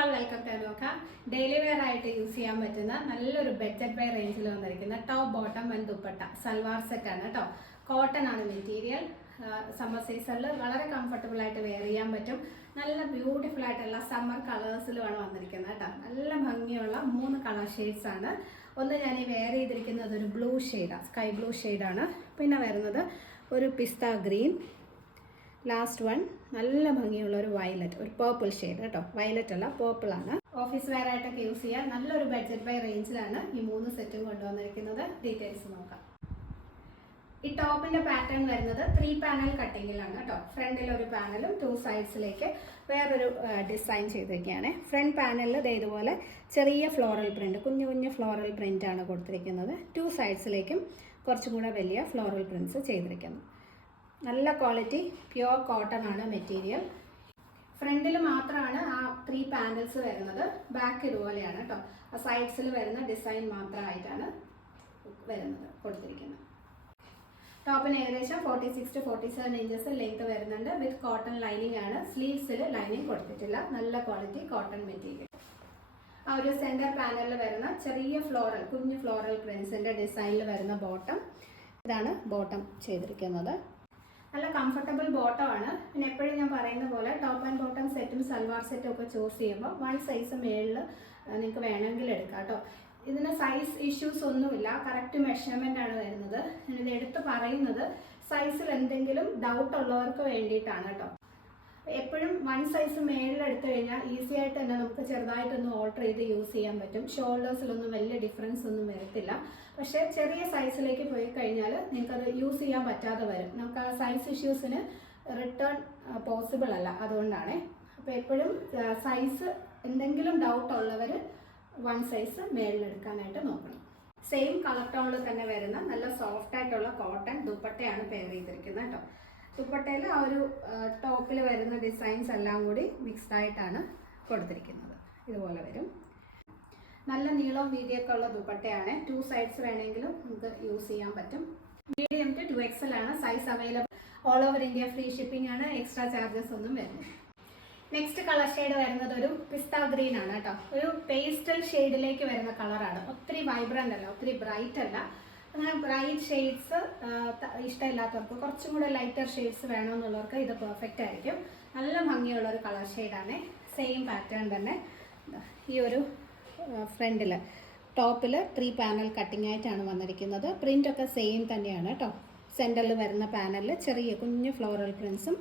To നോക്കാം. Daily wear ആയിട്ട് use ചെയ്യാൻ പറ്റുന്ന നല്ലൊരു ബഡ്ജറ്റ് വെയർ റേഞ്ചിൽ വന്നിരിക്കുന്ന top bottom and dupatta. Salwar set ആണ് കേട്ടോ കോട്ടൺ ആണ് മെറ്റീരിയൽ സമ്മർ സീസണിൽ വളരെ കംഫർട്ടബിൾ ആയിട്ട് വെയർ ചെയ്യാൻ പറ്റും. നല്ല ബ്യൂട്ടിഫുൾ ആയിട്ടുള്ള സമ്മർ കളേഴ്സിലുമാണ് വന്നിരിക്കുന്നത് കേട്ടോ നല്ല ഭംഗിയുള്ള മൂന്ന് കളർ ഷെയ്ഡ്സ് ആണ്. ഒന്ന് ഞാൻ ഈ വെയർ ചെയ്തിരിക്കുന്നത് ഒരു ബ്ലൂ ഷെയ്ഡാണ് സ്കൈ ബ്ലൂ ഷെയ്ഡാണ് പിന്നെ വരുന്നത് ഒരു പിസ്ത ഗ്രീൻ ലാസ്റ്റ് വൺ നല്ല ഭംഗിയുള്ള ഒരു വയലറ്റ് ഒരു പേർപ്പിൾ ഷെയ്ഡ് കേട്ടോ. വയലറ്റ് അല്ല പേർപ്പിൾ ആണ്. ഓഫീസ് വെയർ ആയിട്ടൊക്കെ യൂസ് ചെയ്യാൻ നല്ലൊരു ബഡ്ജറ്റ് ബൈ റേഞ്ചിലാണ് ഈ മൂന്ന് സെറ്റും കൊണ്ടുവന്നിരിക്കുന്നത്. ഡീറ്റെയിൽസ് നോക്കാം. ഈ ടോപ്പിന്റെ പാറ്റേൺ വരുന്നത് ത്രീ പാനൽ കട്ടിങ്ങിലാണ് കേട്ടോ. ഫ്രണ്ടിൽ ഒരു പാനലും ടു സൈഡ്സിലേക്ക് വേറൊരു ഡിസൈൻ ചെയ്തിരിക്കുകയാണ് ഫ്രണ്ട് പാനലിൽ ദേ ഇതുപോലെ ചെറിയ ഫ്ലോറൽ പ്രിന്റ് കുഞ്ഞു കുഞ്ഞു ഫ്ലോറൽ പ്രിന്റ് ആണ് കൊടുത്തിരിക്കുന്നത്. ടു സൈഡ്സിലേക്കും കുറച്ചും കൂടെ വലിയ ഫ്ലോറൽ പ്രിന്റ്സ് ചെയ്തിരിക്കുന്നു നല്ല ക്വാളിറ്റി പ്യുവർ കോട്ടൺ ആണ് മെറ്റീരിയൽ ഫ്രണ്ടിൽ മാത്രമാണ് ആ ത്രീ പാനൽസ് വരുന്നത്. ബാക്ക് ഇതുപോലെയാണ് കേട്ടോ ആ സൈഡ്സിൽ വരുന്ന ഡിസൈൻ മാത്രമായിട്ടാണ് വരുന്നത് കൊടുത്തിരിക്കുന്നത്. ടോപ്പിന് ഏകദേശം forty six to forty seven inches length വരുന്നുണ്ട് വിത്ത് കോട്ടൺ ലൈനിങ് ആണ്. സ്ലീവ്സിൽ ലൈനിങ് കൊടുത്തിട്ടില്ല. നല്ല ക്വാളിറ്റി കോട്ടൺ മെറ്റീരിയൽ ആ ഒരു സെന്റർ പാനലിൽ വരുന്ന ചെറിയ ഫ്ലോറൽ കുഞ്ഞു ഫ്ലോറൽ പ്രിൻസിന്റെ ഡിസൈനിൽ വരുന്ന ബോട്ടം ഇതാണ് ബോട്ടം ചെയ്തിരിക്കുന്നത്. നല്ല കംഫർട്ടബിൾ ബോട്ടം ആണ്. പിന്നെ എപ്പോഴും ഞാൻ പറയുന്ന പോലെ ടോപ്പ് ആൻഡ് ബോട്ടം സെറ്റും സൽവാർ സെറ്റും ഒക്കെ ചൂസ് ചെയ്യുമ്പോൾ വൺ സൈസ് മേളിൽ നിങ്ങൾക്ക് വേണമെങ്കിൽ എടുക്കാം കേട്ടോ. ഇതിന് സൈസ് ഇഷ്യൂസ് ഒന്നുമില്ല. കറക്റ്റ് മെഷർമെന്റ് ആണ് വരുന്നത്. ഞാനിത് എടുത്ത് പറയുന്നത് സൈസിൽ എന്തെങ്കിലും ഡൗട്ട് ഉള്ളവർക്ക് വേണ്ടിയിട്ടാണ് കേട്ടോ. എപ്പോഴും വൺ സൈസ് മേളിലെടുത്തു കഴിഞ്ഞാൽ ഈസി ആയിട്ട് തന്നെ നമുക്ക് ചെറുതായിട്ടൊന്ന് ഓൾട്ടർ ചെയ്ത് യൂസ് ചെയ്യാൻ പറ്റും. ഷോൾഡേഴ്സിലൊന്നും വലിയ ഡിഫറൻസ് ഒന്നും വരത്തില്ല. പക്ഷേ ചെറിയ സൈസിലേക്ക് പോയി കഴിഞ്ഞാൽ നിങ്ങൾക്കത് യൂസ് ചെയ്യാൻ പറ്റാതെ വരും. നമുക്ക് ആ സൈസ് ഇഷ്യൂസിന് റിട്ടേൺ പോസിബിൾ അല്ല. അതുകൊണ്ടാണ്. അപ്പോൾ എപ്പോഴും സൈസ് എന്തെങ്കിലും ഡൗട്ട് ഉള്ളവർ വൺ സൈസ് മേളിലെടുക്കാനായിട്ട് നോക്കണം. സെയിം കളർ ടോണിൽ തന്നെ വരുന്ന നല്ല സോഫ്റ്റ് ആയിട്ടുള്ള കോട്ടൺ ദുപ്പട്ടയാണ് പെയർ ചെയ്തിരിക്കുന്നത് കേട്ടോ. ദുപ്പട്ടയിൽ ആ ഒരു ടോപ്പിൽ വരുന്ന ഡിസൈൻസ് എല്ലാം കൂടി മിക്സ്ഡ് ആയിട്ടാണ് കൊടുത്തിരിക്കുന്നത്. ഇതുപോലെ വരും. നല്ല നീളവും വീതിയൊക്കെ ഉള്ള ദുപ്പട്ടയാണ്. ടു സൈഡ്സ് വേണമെങ്കിലും നമുക്ക് യൂസ് ചെയ്യാൻ പറ്റും. മീഡിയം ടു ടു എക്സൽ ആണ് size available all over India free shipping ആണ്. എക്സ്ട്രാ ചാർജസ് ഒന്നും വരുന്നത് നെക്സ്റ്റ് കളർ ഷെയ്ഡ് വരുന്നത് ഒരു പിസ്ത ഗ്രീൻ ആണ് കേട്ടോ. ഒരു പേസ്റ്റൽ ഷെയ്ഡിലേക്ക് വരുന്ന കളറാണ് ഒത്തിരി വൈബ്രന്റ് അല്ല ഒത്തിരി ബ്രൈറ്റ് അല്ല. അങ്ങനെ ബ്രൈറ്റ് ഷെയ്ഡ്സ് ഇഷ്ടമില്ലാത്തവർക്ക് കുറച്ചും കൂടെ ലൈറ്റർ ഷെയ്ഡ്സ് വേണമെന്നുള്ളവർക്ക് ഇത് പെർഫെക്റ്റ് ആയിരിക്കും. നല്ല ഭംഗിയുള്ള ഒരു കളർ ഷെയ്ഡാണ് സെയിം പാറ്റേൺ തന്നെ. ഈ ഒരു ഫ്രണ്ടിൽ ടോപ്പിൽ ത്രീ പാനൽ കട്ടിംഗ് ആയിട്ടാണ് വന്നിരിക്കുന്നത്. പ്രിന്റ് ഒക്കെ സെയിം തന്നെയാണ് കേട്ടോ സെന്ററിൽ വരുന്ന പാനലിൽ ചെറിയ കുഞ്ഞു ഫ്ലോറൽ പ്രിൻസും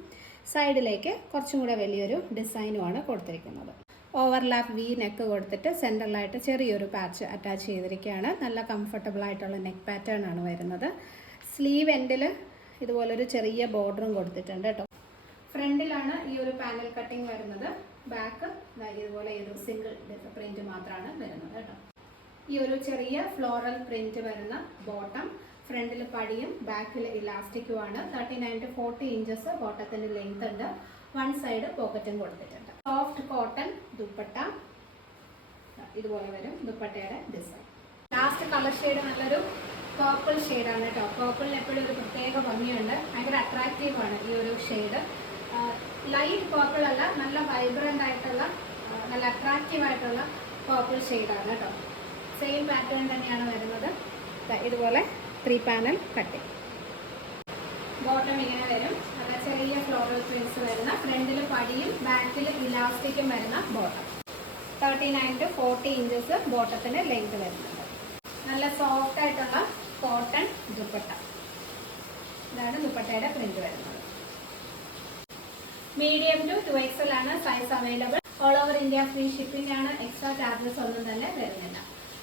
സൈഡിലേക്ക് കുറച്ചും കൂടെ വലിയൊരു ഡിസൈനുമാണ് കൊടുത്തിരിക്കുന്നത്. ഓവർലാപ്പ് വി നെക്ക് കൊടുത്തിട്ട് സെന്ററിലായിട്ട് ചെറിയൊരു പാച്ച് അറ്റാച്ച് ചെയ്തിരിക്കുകയാണ്. നല്ല കംഫർട്ടബിൾ ആയിട്ടുള്ള നെക്ക് പാറ്റേൺ ആണ് വരുന്നത്. സ്ലീവ് എൻഡിൽ ഇതുപോലൊരു ചെറിയ ബോർഡറും കൊടുത്തിട്ടുണ്ട് കേട്ടോ ഫ്രണ്ടിലാണ് ഈ ഒരു പാനൽ കട്ടിങ് വരുന്നത്. ബാക്ക് ഇതുപോലെ ഒരു സിംഗിൾ പ്രിന്റ് മാത്രമാണ് വരുന്നത് കേട്ടോ ഈ ഒരു ചെറിയ ഫ്ലോറൽ പ്രിന്റ് വരുന്ന ബോട്ടം ഫ്രണ്ടിൽ പടിയും ബാക്കിൽ ഇലാസ്റ്റിക്കുമാണ് thirty nine to forty inches ബോട്ടത്തിന്റെ length ഉണ്ട്. വൺ സൈഡ് പോക്കറ്റും കൊടുത്തിട്ടുണ്ട്. Soft cotton dupatta. ഇതുപോലെ വരും ദുപ്പട്ടയുടെ ഡിസൈൻ. ലാസ്റ്റ് കളർ ഷെയ്ഡ് നല്ലൊരു പേർപ്പിൾ ഷെയ്ഡാണ് കേട്ടോ പേർപ്പിളിന് എപ്പോഴും ഒരു പ്രത്യേക ഭംഗിയുണ്ട്. ഭയങ്കര അട്രാക്റ്റീവ് ആണ് ഈ ഒരു ഷെയ്ഡ് ലൈറ്റ് പേർപ്പിൾ അല്ല നല്ല വൈബ്രന്റ് ആയിട്ടുള്ള നല്ല അട്രാക്റ്റീവ് ആയിട്ടുള്ള പേർപ്പിൾ ഷെയ്ഡാണ് കേട്ടോ സെയിം പാറ്റേൺ തന്നെയാണ് വരുന്നത്. ഇതുപോലെ ത്രീ പാനൽ കട്ടിങ് ബോട്ടം ഇങ്ങനെ വരും. നല്ല ചെറിയ ഫ്ലോറൽ പ്രിന്റ്സ് വരുന്ന ഫ്രണ്ടിൽ പടിയും ബാക്കിൽ ഇലാസ്റ്റിക്കും വരുന്ന bottom thirty nine to forty inches ബോട്ടത്തിന് length വരുന്നുണ്ട്. നല്ല സോഫ്റ്റ് ആയിട്ടുള്ള കോട്ടൺ ദുപ്പട്ട. ഇതാണ് ദുപ്പട്ടയുടെ പ്രിന്റ് വരുന്നത്. മീഡിയം ടു ടു എക്സൽ ആണ് size available all over India free shipping ആണ്. എക്സ്ട്രാ ചാർജസ് ഒന്നും തന്നെ വരുന്നില്ല.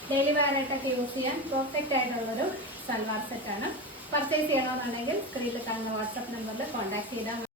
ഡെയിലി വെയർ ആയിട്ടൊക്കെ യൂസ് ചെയ്യാൻ പെർഫെക്റ്റ് ആയിട്ടുള്ളൊരു സൽവാർ സെറ്റ് ആണ്. പർച്ചേസ് ചെയ്യണമെന്നുണ്ടെങ്കിൽ സ്ക്രീനിൽ കാണുന്ന വാട്സപ്പ് നമ്പറിൽ കോൺടാക്ട് ചെയ്താൽ